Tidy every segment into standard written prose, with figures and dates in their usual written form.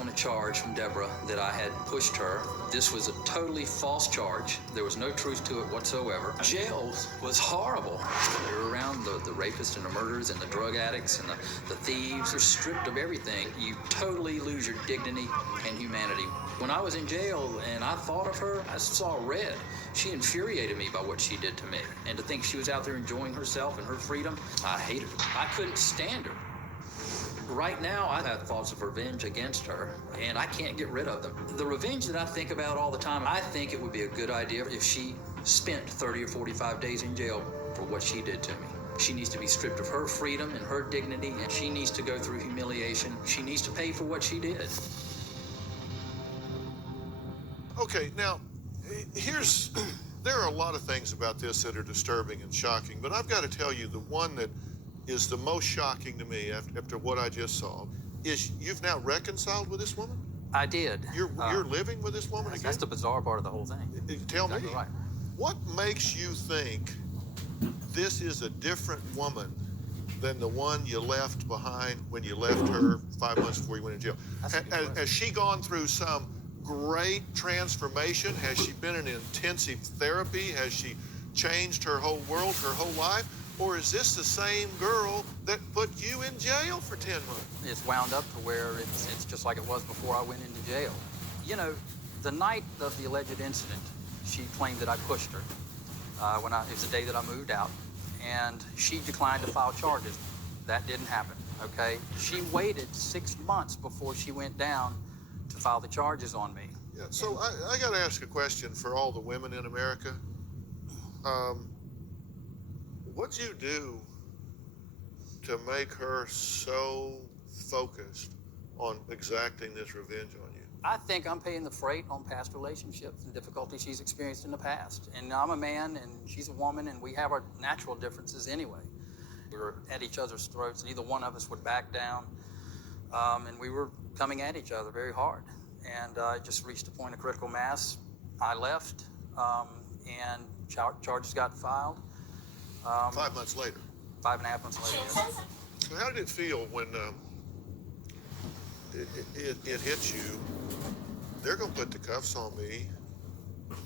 on a charge from Deborah that I had pushed her. This was a totally false charge. There was no truth to it whatsoever. Jail was horrible. You're around the rapists and the murderers and the drug addicts and the thieves. They're stripped of everything. You totally lose your dignity and humanity. When I was in jail and I thought of her, I saw red. She infuriated me by what she did to me. And to think she was out there enjoying herself and her freedom, I hated her. I couldn't stand her. Right now, I have thoughts of revenge against her, and I can't get rid of them. The revenge that I think about all the time, I think it would be a good idea if she spent 30 or 45 days in jail for what she did to me. She needs to be stripped of her freedom and her dignity, and she needs to go through humiliation. She needs to pay for what she did. Okay, now, there are a lot of things about this that are disturbing and shocking, but I've got to tell you, the one that is the most shocking to me after what I just saw is you've now reconciled with this woman? I did. You're living with this woman again? That's the bizarre part of the whole thing. Tell me, Exactly right. what makes you think this is a different woman than the one you left behind when you left her 5 months before you went in jail? Has she gone through some great transformation? Has she been in intensive therapy? Has she changed her whole world, her whole life? Or is this the same girl that put you in jail for 10 months? It's wound up to where it's just like it was before I went into jail. You know, the night of the alleged incident, she claimed that I pushed her. It was the day that I moved out, and she declined to file charges. That didn't happen, okay? She waited 6 months before she went down to file the charges on me. Yeah, so I got to ask a question for all the women in America. What'd you do to make her so focused on exacting this revenge on you? I think I'm paying the freight on past relationships and difficulties she's experienced in the past. And I'm a man and she's a woman, and we have our natural differences anyway. We were at each other's throats, and neither one of us would back down. And we were coming at each other very hard. And I just reached a point of critical mass. I left, and charges got filed. 5 months later. 5.5 months later, yes. So how did it feel when it hit you? They're going to put the cuffs on me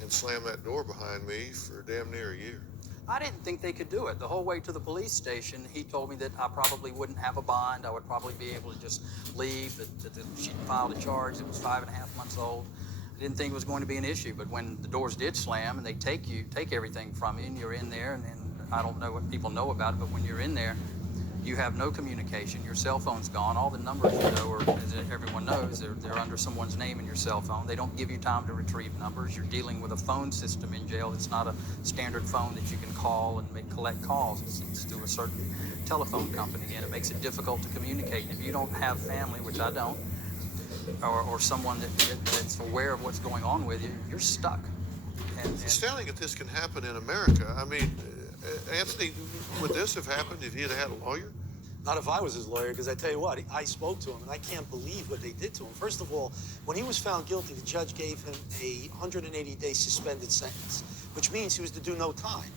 and slam that door behind me for damn near a year. I didn't think they could do it. The whole way to the police station, he told me that I probably wouldn't have a bond. I would probably be able to just leave, that she'd filed a charge that was 5.5 months old. I didn't think it was going to be an issue, but when the doors did slam and they take everything from you, and you're in there, and I don't know what people know about it, but when you're in there, you have no communication. Your cell phone's gone. All the numbers you know, or as everyone knows, they're under someone's name in your cell phone. They don't give you time to retrieve numbers. You're dealing with a phone system in jail. It's not a standard phone that you can call and collect calls. It's through a certain telephone company, and it makes it difficult to communicate. If you don't have family, which I don't, or someone that's aware of what's going on with you, you're stuck. And astounding that this can happen in America. I mean, Anthony, would this have happened if he had had a lawyer? Not if I was his lawyer, because I tell you what, I spoke to him, and I can't believe what they did to him. First of all, when he was found guilty, the judge gave him a 180-day suspended sentence, which means he was to do no time.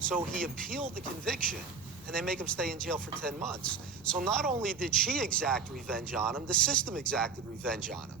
So he appealed the conviction, and they make him stay in jail for 10 months. So not only did she exact revenge on him, the system exacted revenge on him.